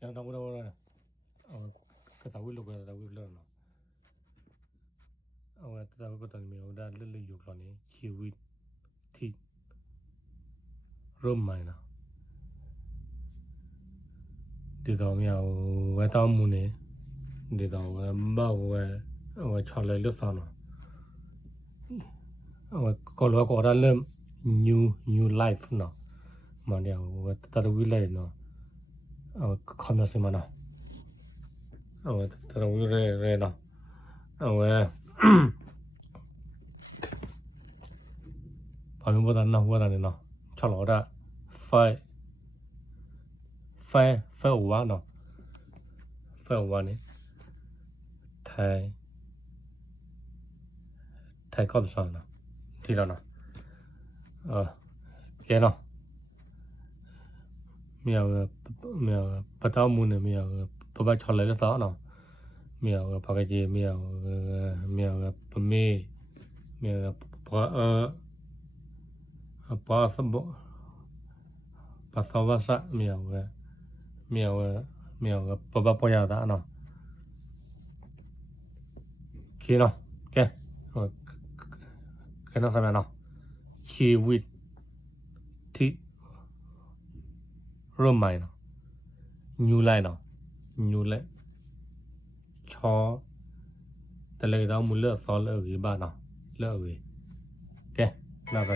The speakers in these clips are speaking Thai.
ยังต้องรู้เลยก็ตาวิลูกก็ตาวิลูกเนาะตาวิก็ตอนนี้เอาได้เรื่อยๆอยู่ตอนนี้ชีวิตที่เริ่มใหม่นะเดี๋ยวเราไม่เอาไว้ตามมูนี่เดี๋ยวเราบ้าไว้ชอบเลยเลือกตอนเนาะก็รู้ว่าก็ได้เริ่ม new life เนาะมาเดี๋ยวตาวิเลยเนาะคอมเมนต์มาเนาะตาวิเลยเนาะพอมีบัวดานเนาะบัวดานเนาะชอบเราได้ไฟหัวเนาะไฟหัวนี่ไทยก็สอนเนาะที่เราเนาะแกเนาะมีปัตตามูเนี่ยมีปะบะชอลเลยต่อเนาะมีปากเจมีปะเมมีปะสบปะสวัสมีปะบะปอยาตาเนาะเคเนาะแกเนาะสมัยเนาะชีวิตที่เริ่มใหม่เนาะ new life เนาะ new life ชอแต่เลยต้องมุเลือกซอเลิกอีบ้านเนาะเลิกอีแกน่าไป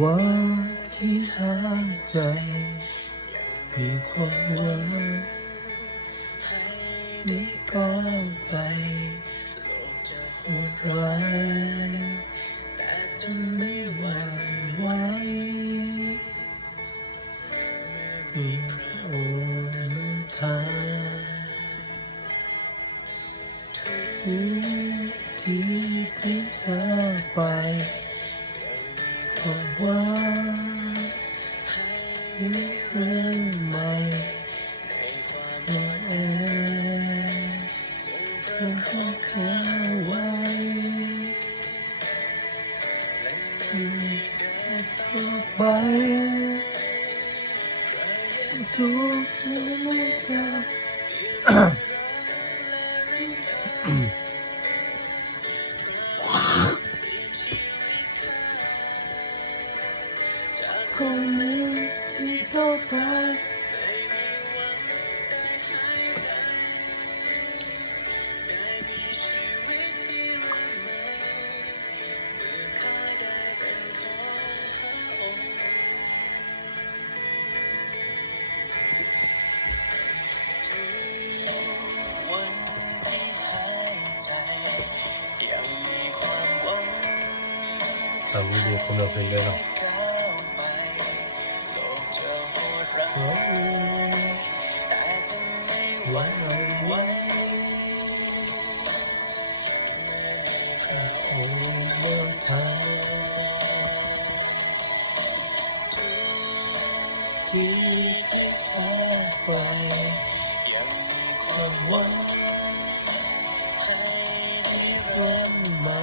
วันที่หายใจมีความหวังให้นี้ก็ไปโลกจะโหดร้ายแต่จะไม่หวั่นไหวเมื่อมีพระองค์นำทางทุกที่ที่เธอไปความหวังให้เรื่องใหม่ในความบังเอิญส่งพระข้าเข้าไว้และไม่เดินต่อไปพระเยซูนั้นจะคงมีที่ต่อไปได้มีหวังได้หายใจได้มีชีวิตที่รุ่งเรืองเมื่อข้าได้เป็นของพระองค์ทุกวันที่หายใจยังมีความหวังวิดีโอคอมเมนต์เลยเนาะหวังไว้พระองค์เมื่อทางที่ข้าไปยังมีความหวังให้ที่เริ่มใหม่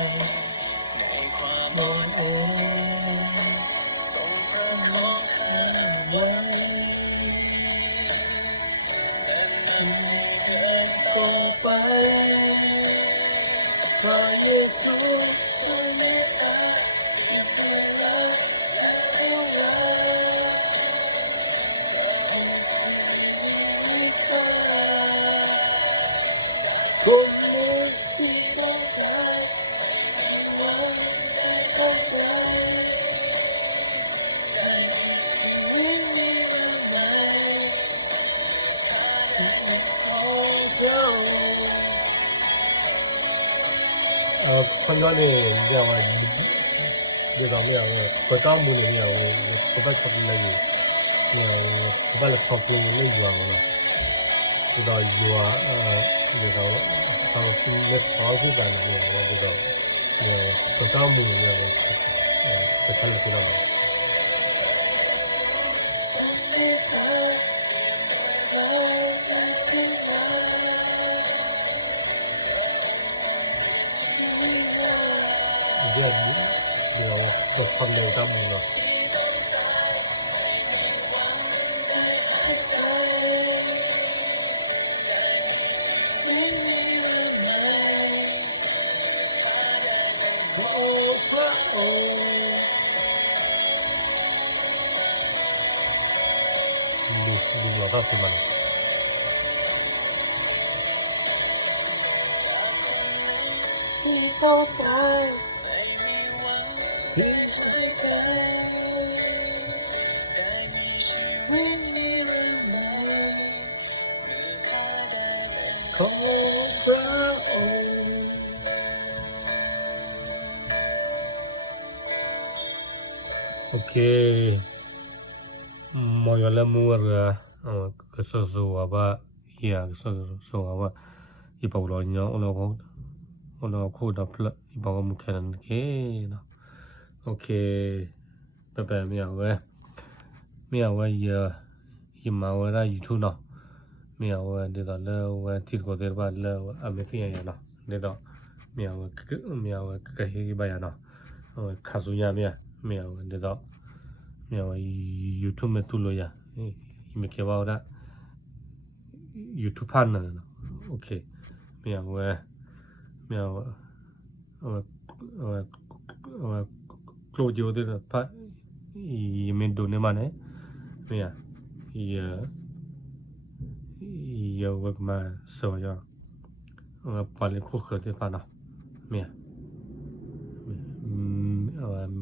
ในความอ่อนแอส่งพระองค์ข้าไว้ก็ไปพระเยซูทรงเมตตาอีกครั้งและเท่าไรชีวิตของเราจากคนหนึ่งที่ต้องการให้วันได้เข้าใจได้มีชีวิตที่ดีใหม่คนย้อนนี่เดี๋ยวเราไม่เอาปัตตามูนี่ไม่เอาปัตตาชอบเลยอยู่ไม่เอาปัตตาชอบเลยอยู่เอาเนาะเดี๋ยวอยู่เดี๋ยวเราสิ่งเล็กพอคู่กันเนี่ยเดี๋ยวปัตตามูเนี่ย ชันเลยพี่น้องเดี๋ยวความเร็วตามมือเนาะดูเราต้องสิมันที่ต้องการไม่มีวันที่หัวใจได้มีชีวิตที่รุ่งเรืองเมื่อข้าได้ของพระองค์โอเคมอยละมัวระก็สู้ๆว่าเฮียก็สู้ๆว่าอีปอกเราเนาะเราคูดพละอีปอกมุขนันเคเนาะโอเคแปะๆไม่เอาเว้ยยีมาเว้ยได้ยูทูบเนาะไม่เอาเว้ยเดี๋ยวเราเว้ยที่ก็เดี๋ยวว่าเราอเมซิ่งอย่างเนาะเดี๋ยวไม่เอาเว้ยก็เฮกิบายเนาะคาซุยาไม่เอาเดี๋ยวไม่เอายูทูบไม่ตุลอยไม่เกี่ยวว่ายูทูบพันนั่นเนาะโอเคไม่เอาเว้ยโคลจิโอเดอร์พัดไม่โดนมันไม่เอาเวิร์กมาสวยอ่ะพอเล่นคู่เขินได้ป่ะเนาะไม่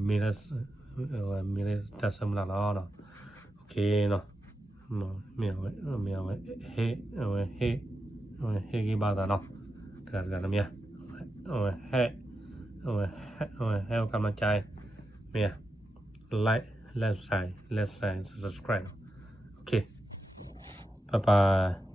มีอะไรจะสำหรับเราเนาะโอเคเนาะไม่เอาเฮ้กี่บาทเนาะเกิดกันนะเมียให้กำลังใจเมียไลค์และsubscribe โอเคบ๊ายบาย